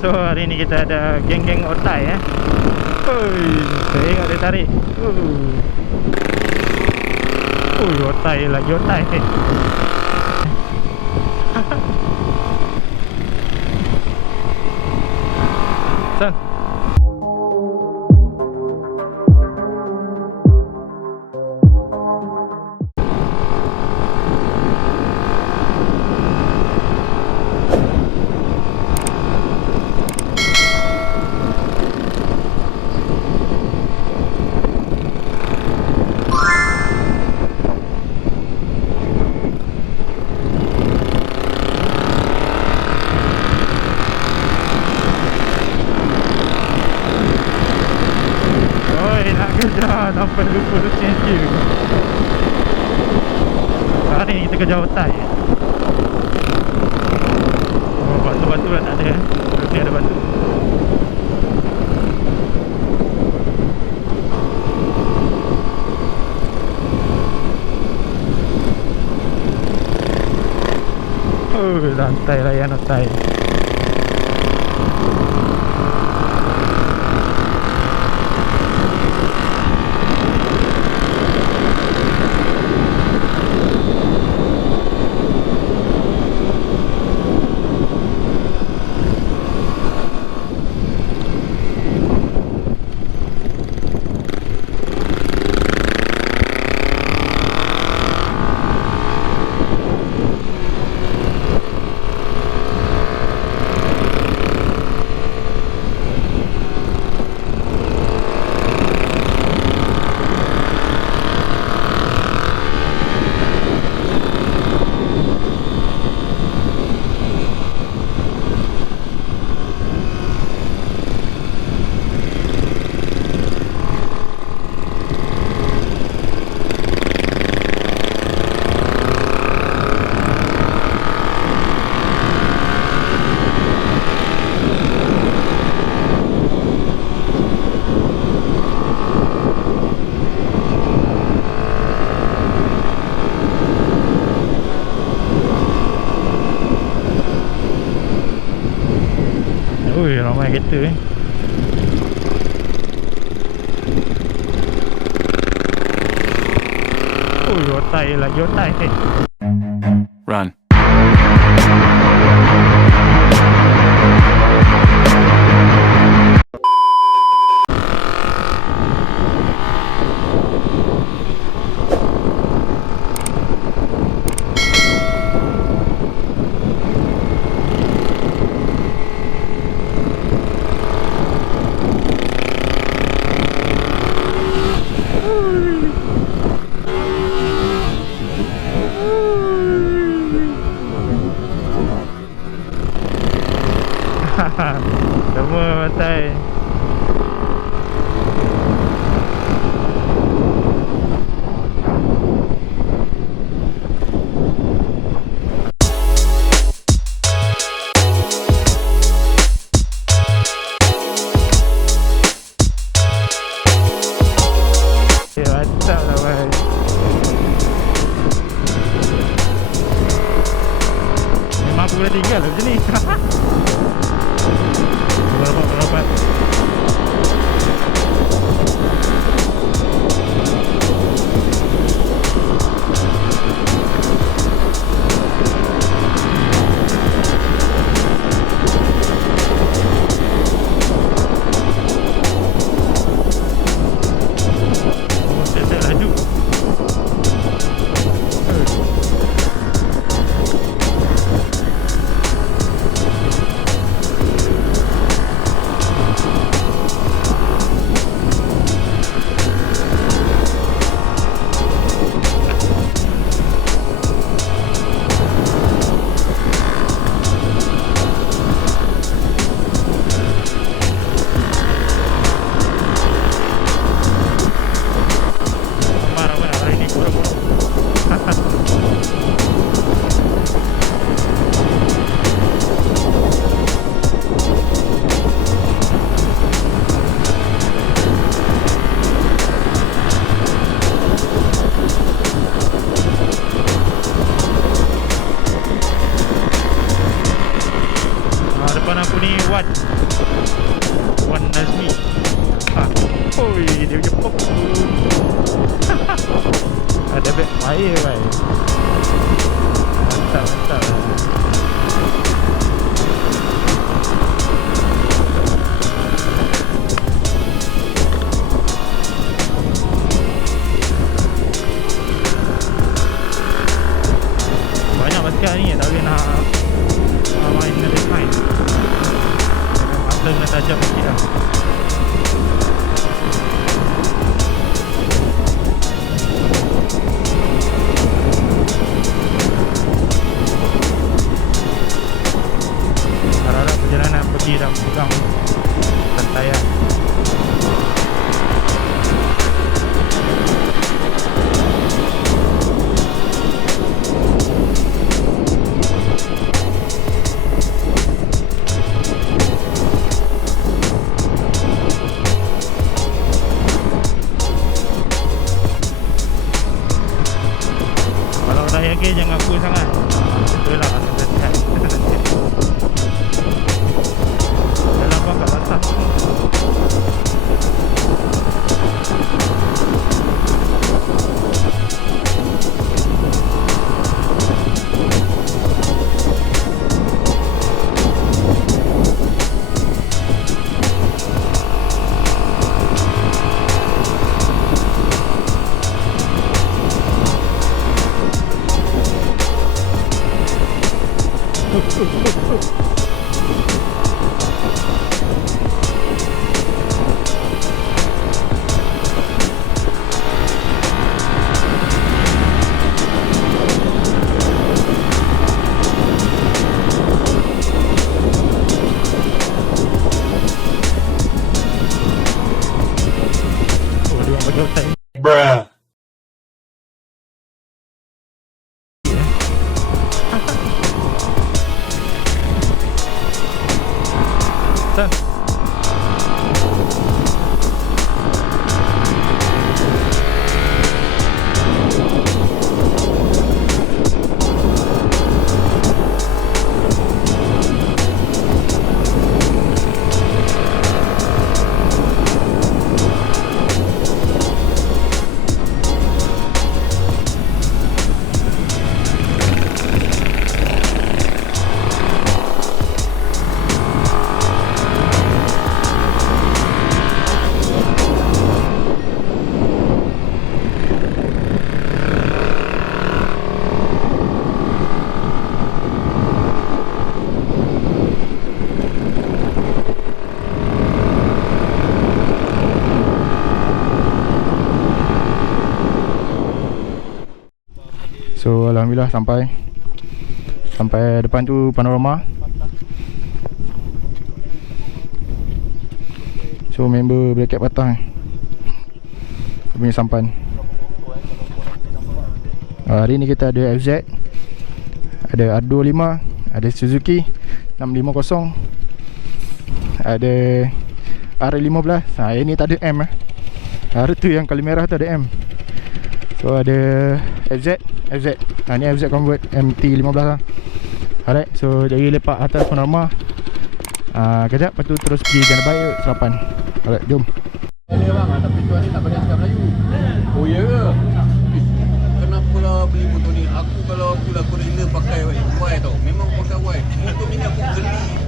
So hari ni kita ada geng-geng otai tengok dia tarik. Otai lagi otai. San. Nampak lupa tu change gear. Hari ni kita kerja otai. Batu-batu dah tak ada. Berarti ada batu. Santai layan otai. Ramai kereta otai lagi otai. Run. Semua pantai. Mantap lah bhai. Memang aku boleh tinggal lah macam ni. Rapat. Saya laju. Depan aku ni Wan Nazmi. Oi, dia punya pop. Ada backfire bhai. Mantap. Banyak basikal ni tak boleh nak main dengan main. Mata kena tajam sikit dah. Harap-harap perjalanan pergi dan pulang santai lah. Kalau dah yakin jangan pull sangat. Betul lah, kena sihat. Jalan pun kat basah. Oh, dia orang bagi outside. Bruh. So alhamdulillah sampai depan tu panorama. So member bracket patah punya sampan. Hari ni kita ada FZ, ada R25, ada Suzuki 650, ada R15. Ini tak ada M R tu yang kali merah tu ada M. So ada FZ. Ni FZ convert MT15 lah. Alright, so jadi lepak atas panorama. Kejap, lepas tu terus pergi Jalan Baik sarapan. Alright, jom. Ni bang, tapi tuan ni tak pandai cakap Melayu. Oh ya ke? Kenapa lah beli motor ni? Aku kalau aku rela pakai Y tau. Memang pakai Y. Motor ni aku geli